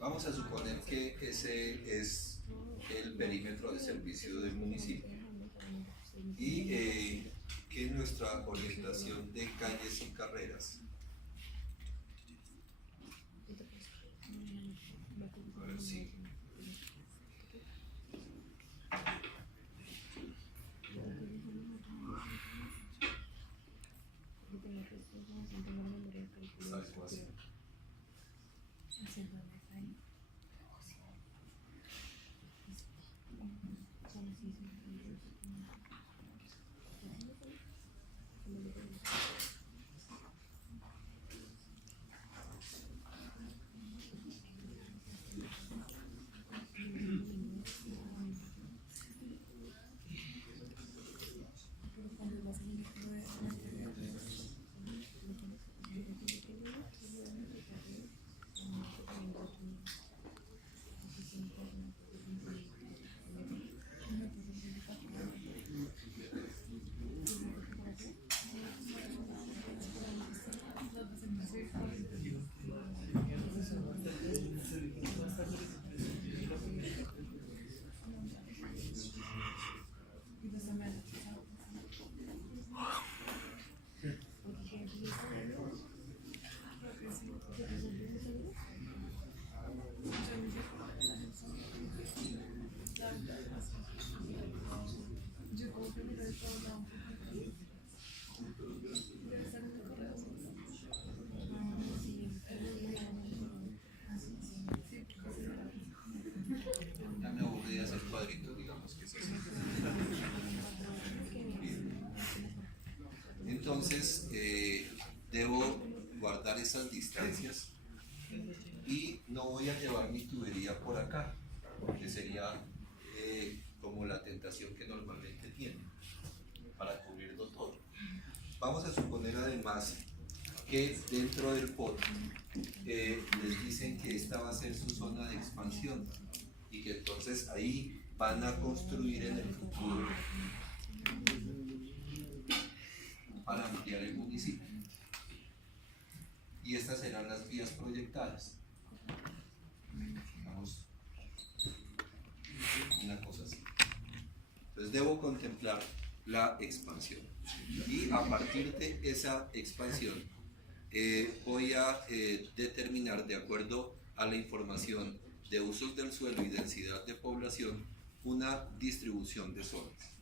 Vamos a suponer que ese es el perímetro de servicio del municipio y que nuestra orientación de calles y carreras, a ver si algo así. Ya me aburrí de hacer cuadritos, digamos que es así. Entonces, debo guardar esas distancias y no voy a llevar mi tubería por acá, porque sería como la tentación que normalmente tienen para cubrirlo todo. Vamos a suponer además que dentro del POT les dicen que esta va a ser su zona de expansión y que entonces ahí van a construir en el futuro para ampliar el municipio. Y estas serán las vías proyectadas. Digamos, una cosa así. Entonces debo contemplar la expansión. Y a partir de esa expansión voy a determinar, de acuerdo a la información de usos del suelo y densidad de población, una distribución de zonas.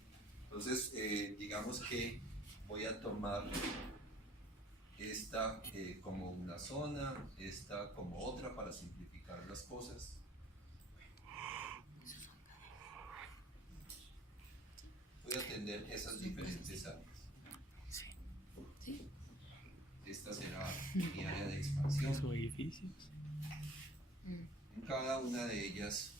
Entonces, digamos que voy a tomar esta como una zona, esta como otra para simplificar las cosas. Voy a atender esas diferentes áreas. Esta será mi área de expansión. En cada una de ellas,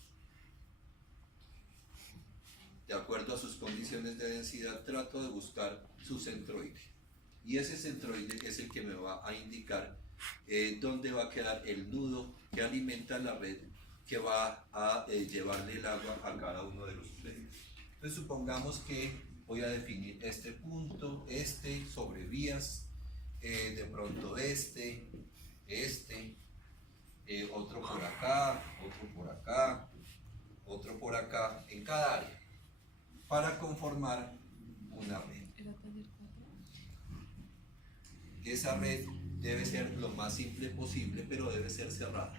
de acuerdo a sus condiciones de densidad, trato de buscar su centroide. Y ese centroide es el que me va a indicar dónde va a quedar el nudo que alimenta la red que va a llevarle el agua a cada uno de los predios. Entonces supongamos que voy a definir este punto, este sobre vías, de pronto otro por acá, otro por acá, otro por acá, en cada área, para conformar una red. Esa red debe ser lo más simple posible, pero debe ser cerrada.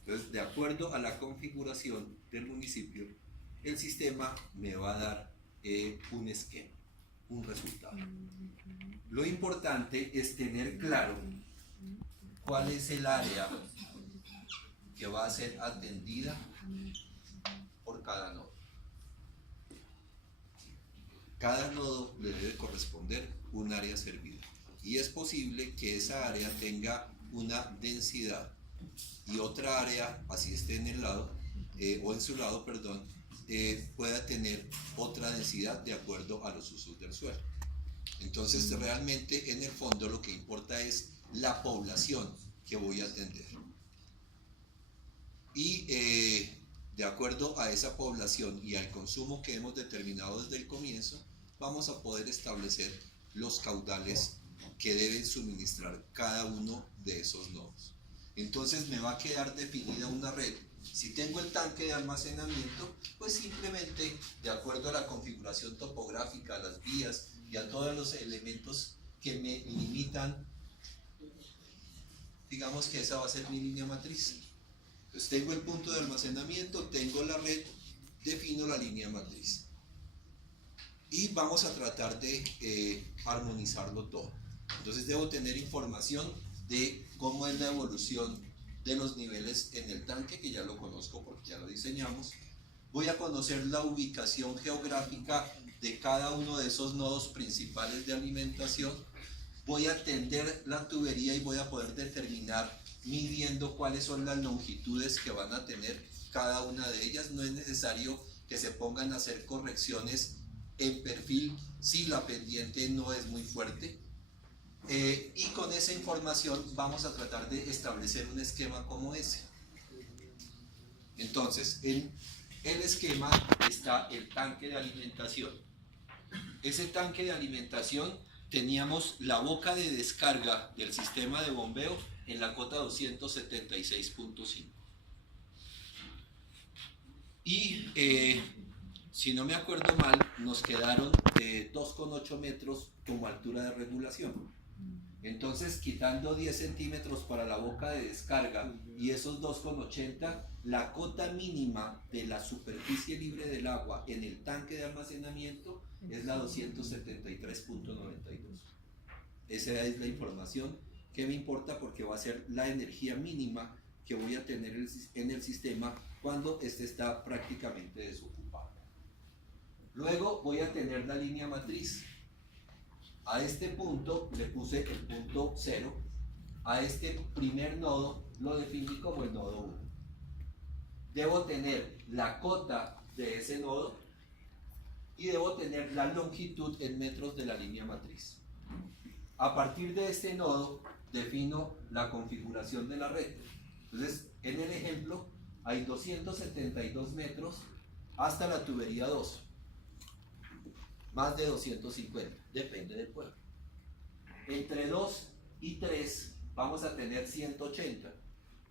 Entonces, de acuerdo a la configuración del municipio, el sistema me va a dar un esquema, un resultado. Lo importante es tener claro cuál es el área que va a ser atendida por cada nodo. Cada nodo le debe corresponder un área servida. Y es posible que esa área tenga una densidad y otra área, así esté en el lado, o en su lado, perdón, pueda tener otra densidad de acuerdo a los usos del suelo. Entonces, realmente, en el fondo, lo que importa es la población que voy a atender. Y de acuerdo a esa población y al consumo que hemos determinado desde el comienzo, vamos a poder establecer los caudales que deben suministrar cada uno de esos nodos. Entonces me va a quedar definida una red. Si tengo el tanque de almacenamiento, pues simplemente de acuerdo a la configuración topográfica, a las vías y a todos los elementos que me limitan, digamos que esa va a ser mi línea matriz. Entonces tengo el punto de almacenamiento, tengo la red, defino la línea matriz. Y vamos a tratar de armonizarlo todo. Entonces debo tener información de cómo es la evolución de los niveles en el tanque, que ya lo conozco porque ya lo diseñamos. Voy a conocer la ubicación geográfica de cada uno de esos nodos principales de alimentación. Voy a tender la tubería y voy a poder determinar, midiendo cuáles son las longitudes que van a tener cada una de ellas. No es necesario que se pongan a hacer correcciones en perfil si la pendiente no es muy fuerte. Y con esa información vamos a tratar de establecer un esquema como ese. Entonces, en el esquema está el tanque de alimentación. Ese tanque de alimentación teníamos la boca de descarga del sistema de bombeo en la cota 276.5. Y si no me acuerdo mal, nos quedaron 2,8 metros como altura de regulación. Entonces, quitando 10 centímetros para la boca de descarga y esos 2,80, la cota mínima de la superficie libre del agua en el tanque de almacenamiento es la 273.92. Esa es la información que me importa porque va a ser la energía mínima que voy a tener en el sistema cuando este está prácticamente desocupado. Luego voy a tener la línea matriz. A este punto le puse el punto 0. A este primer nodo lo definí como el nodo 1. Debo tener la cota de ese nodo y debo tener la longitud en metros de la línea matriz. A partir de este nodo defino la configuración de la red. Entonces, en el ejemplo hay 272 metros hasta la tubería 2. Más de 250, depende del pueblo. Entre 2 y 3 vamos a tener 180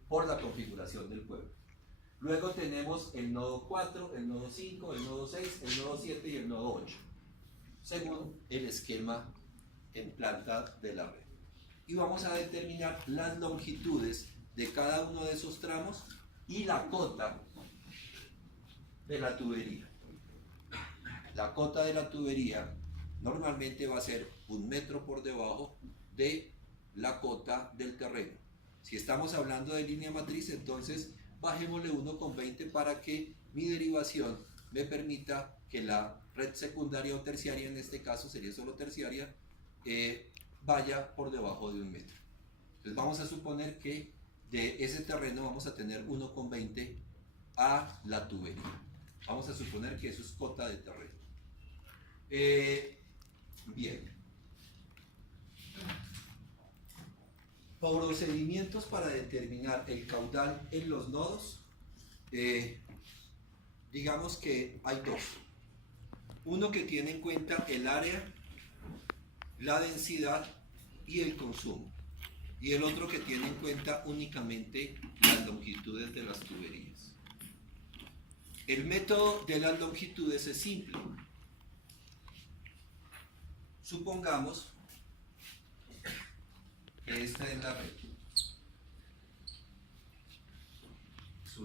por la configuración del pueblo. Luego tenemos el nodo 4, el nodo 5, el nodo 6, el nodo 7 y el nodo 8, según el esquema en planta de la red. Y vamos a determinar las longitudes de cada uno de esos tramos y la cota de la tubería. La cota de la tubería normalmente va a ser 1 metro por debajo de la cota del terreno. Si estamos hablando de línea matriz, entonces bajémosle 1,20 para que mi derivación me permita que la red secundaria o terciaria, en este caso sería solo terciaria, vaya por debajo de 1 metro. Entonces vamos a suponer que de ese terreno vamos a tener 1,20 a la tubería. Vamos a suponer que eso es cota de terreno. Bien. Procedimientos para determinar el caudal en los nodos. Digamos que hay dos. Uno que tiene en cuenta el área, la densidad y el consumo. Y el otro que tiene en cuenta únicamente las longitudes de las tuberías. El método de las longitudes es simple. Supongamos que esta es la red.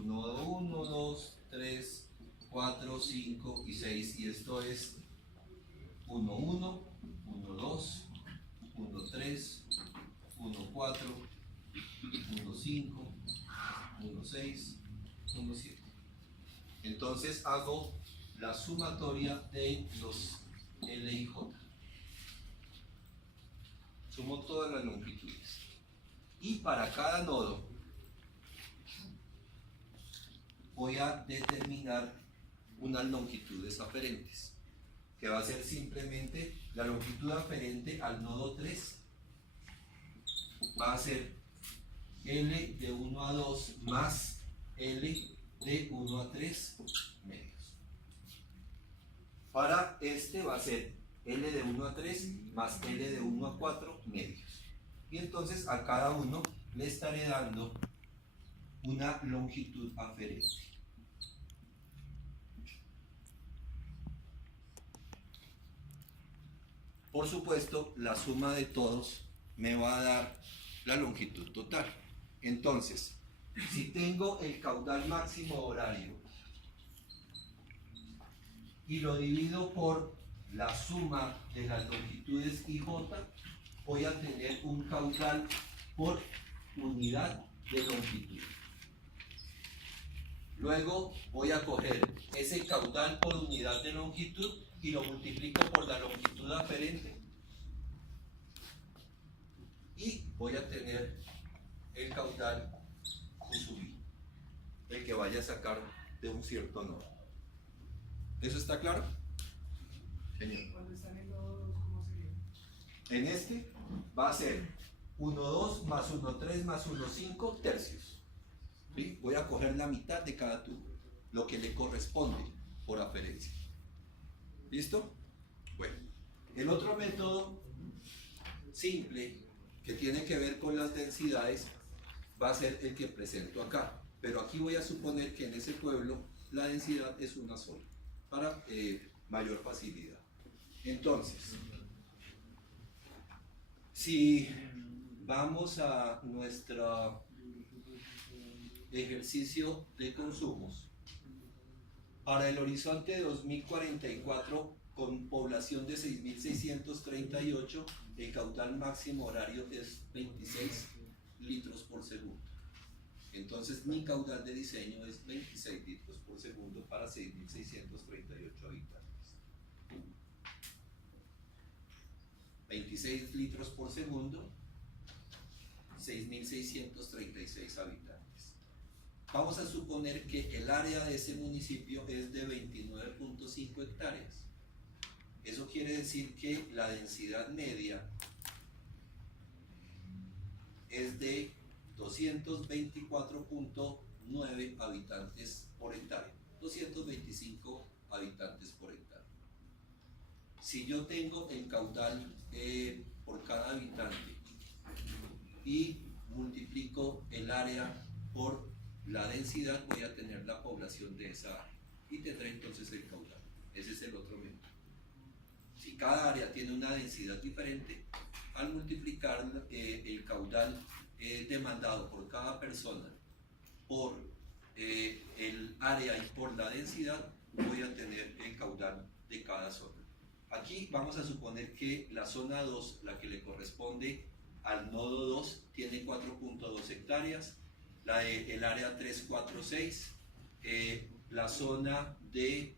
nodo 1, 2, 3, 4, 5 y 6, y esto es 1,1, 1,2, 1,3, 1,4, 1,5, 1,6, 1,7. Entonces hago la sumatoria de los L y J. Sumo todas las longitudes. Y para cada nodo voy a determinar unas longitudes aferentes, que va a ser simplemente la longitud aferente al nodo 3. Va a ser L de 1 a 2 más L de 1 a 3 medios. Para este va a ser L de 1 a 3 más L de 1 a 4 medios. Y entonces a cada uno le estaré dando una longitud aferente. Por supuesto, la suma de todos me va a dar la longitud total. Entonces, si tengo el caudal máximo horario y lo divido por la suma de las longitudes IJ, voy a tener un caudal por unidad de longitud. Luego voy a coger ese caudal por unidad de longitud y lo multiplico por la longitud aferente y voy a tener el caudal QSUB, el que vaya a sacar de un cierto nodo. ¿Eso está claro? Genial. Cuando están en nodos, ¿cómo sería? En este va a ser 1,2 más 1,3 más 1,5 tercios. ¿Sí? Voy a coger la mitad de cada tubo, lo que le corresponde por aferencia. ¿Listo? Bueno, el otro método simple que tiene que ver con las densidades va a ser el que presento acá. Pero aquí voy a suponer que en ese pueblo la densidad es una sola, para mayor facilidad. Entonces, si vamos a nuestro ejercicio de consumos, para el horizonte 2044 con población de 6.638, el caudal máximo horario es 26 litros por segundo. Entonces mi caudal de diseño es 26 litros por segundo para 6.638 habitantes. 26 litros por segundo, 6.636 habitantes. Vamos a suponer que el área de ese municipio es de 29.5 hectáreas. Eso quiere decir que la densidad media es de 224.9 habitantes por hectárea, 225 habitantes por hectárea. Si yo tengo el caudal por cada habitante y multiplico el área por la densidad, voy a tener la población de esa área y tendré entonces el caudal. Ese es el otro método. Si cada área tiene una densidad diferente, al multiplicar el caudal demandado por cada persona por el área y por la densidad, voy a tener el caudal de cada zona. Aquí vamos a suponer que la zona 2, la que le corresponde al nodo 2, tiene 4.2 hectáreas, el área 346, la zona de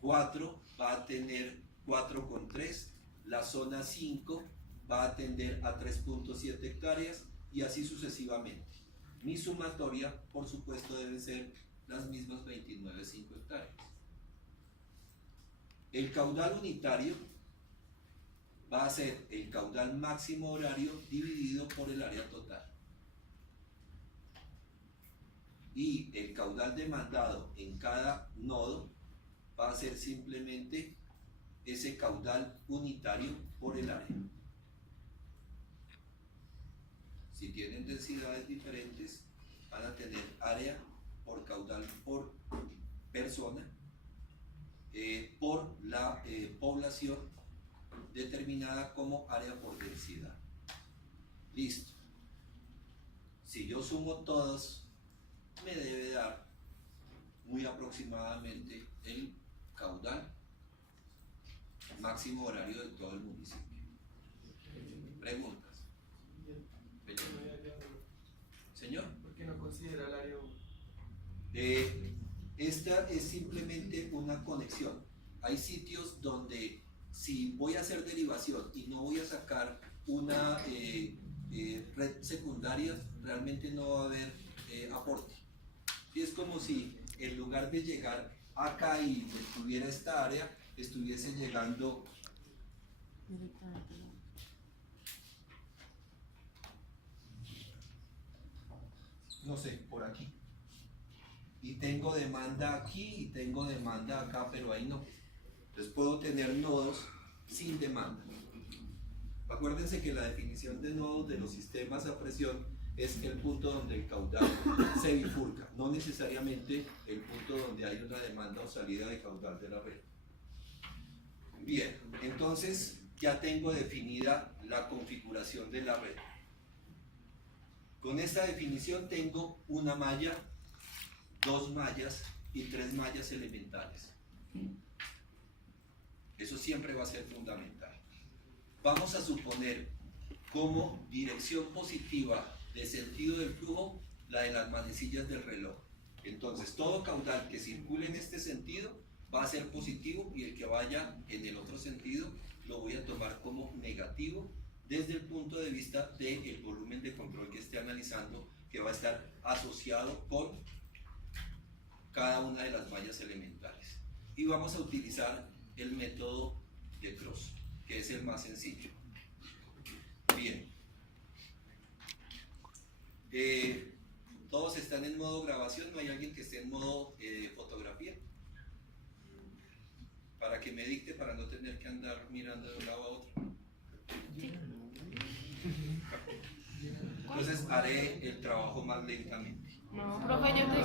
4 va a tener 4,3, la zona 5 va a tender a 3.7 hectáreas y así sucesivamente. Mi sumatoria, por supuesto, deben ser las mismas 29,5 hectáreas. El caudal unitario va a ser el caudal máximo horario dividido por el área total. Y el caudal demandado en cada nodo va a ser simplemente ese caudal unitario por el área. Si tienen densidades diferentes, van a tener área por caudal por persona, por la población determinada como área por densidad. Listo. Si yo sumo todos, me debe dar muy aproximadamente el caudal máximo horario de todo el municipio. Preguntas. Señor. ¿Por qué no considera el área 1? Esta es simplemente una conexión. Hay sitios donde si voy a hacer derivación y no voy a sacar una red secundaria, realmente no va a haber aporte. Y es como si en lugar de llegar acá y tuviera esta área, estuviese llegando no sé, por aquí. Y tengo demanda aquí y tengo demanda acá, pero ahí no. Entonces puedo tener nodos sin demanda. Acuérdense que la definición de nodos de los sistemas a presión es el punto donde el caudal se bifurca, no necesariamente el punto donde hay una demanda o salida de caudal de la red. Bien, entonces ya tengo definida la configuración de la red. Con esta definición tengo una malla, 2 mallas y 3 mallas elementales. Eso siempre va a ser fundamental. Vamos a suponer como dirección positiva de sentido del flujo la de las manecillas del reloj. Entonces todo caudal que circule en este sentido va a ser positivo y el que vaya en el otro sentido lo voy a tomar como negativo desde el punto de vista del volumen de control que esté analizando, que va a estar asociado con cada una de las mallas elementales. Y vamos a utilizar el método de Cross, que es el más sencillo. Bien. Todos están en modo grabación, ¿no hay alguien que esté en modo fotografía? Para que me dicte, para no tener que andar mirando de un lado a otro. Entonces haré el trabajo más lentamente. No, profe, yo te